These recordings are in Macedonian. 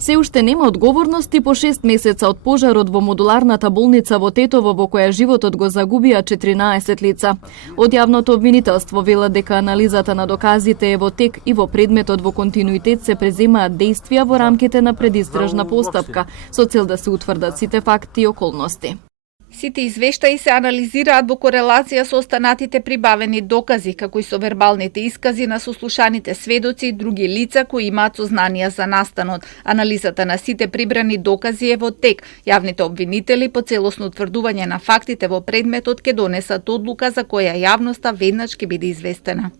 Се уште нема одговорности по 6 месеца од пожарот во модуларната болница во Тетово во која животот го загубија 14 лица. Од јавното обвинителство велат дека анализата на доказите е во тек и во предметот во континуитет се преземаат действија во рамките на предистражна постапка со цел да се утврдат сите факти и околности. Сите извештаи се анализираат во корелација со останатите прибавени докази, како и со вербалните искази на сослушаните сведоци и други лица кои имаат сознанија за настанот. Анализата на сите прибрани докази е во тек. Јавните обвинители по целосно утврдување на фактите во предметот ќе донесат одлука за која јавноста веднаш ќе биде известена.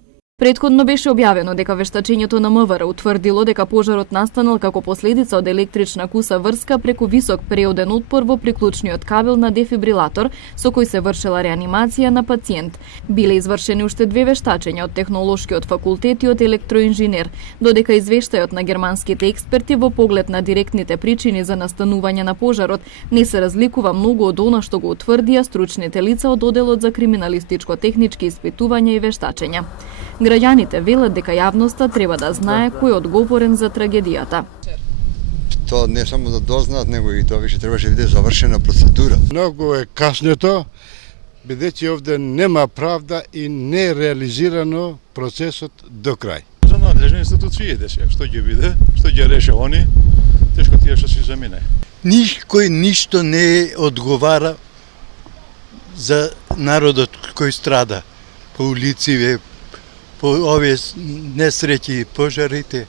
Претходно беше објавено дека вештачењето на МВР утврдило дека пожарот настанал како последица од електрична куса врска преку висок преоден отпор во приклучниот кабел на дефибрилатор со кој се вршела реанимација на пациент. Биле извршени уште 2 вештачења од Технолошкиот факултет и од електроинженер, додека извештајот на германските експерти во поглед на директните причини за настанување на пожарот не се разликува многу од она што го утврдија стручните лица од Оделот за криминалистичко-технички испитувања и вештачења. Граѓаните велат дека јавноста треба да знае кој е одговорен за трагедијата. Тоа не само да дознаат, него и тоа веќе требаше да биде завршена процедура. Многу е каснето, бидејќи овде нема правда и не е реализирано процесот до крај. За надлежни институции дека што ќе биде, што ќе реше они, тешко тие што си замине. Никој ништо не одговара за народот кој страда по улици, по овие несреќи, пожарите,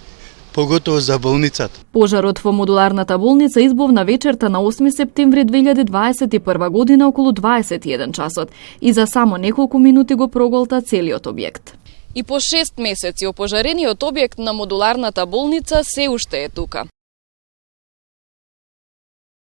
поготово за болницата. Пожарот во модуларната болница избувна вечерта на 8 септември 2021 година околу 21 часот и за само неколку минути го проголта целиот објект. И по 6 месеци опожарениот објект на модуларната болница се уште е тука.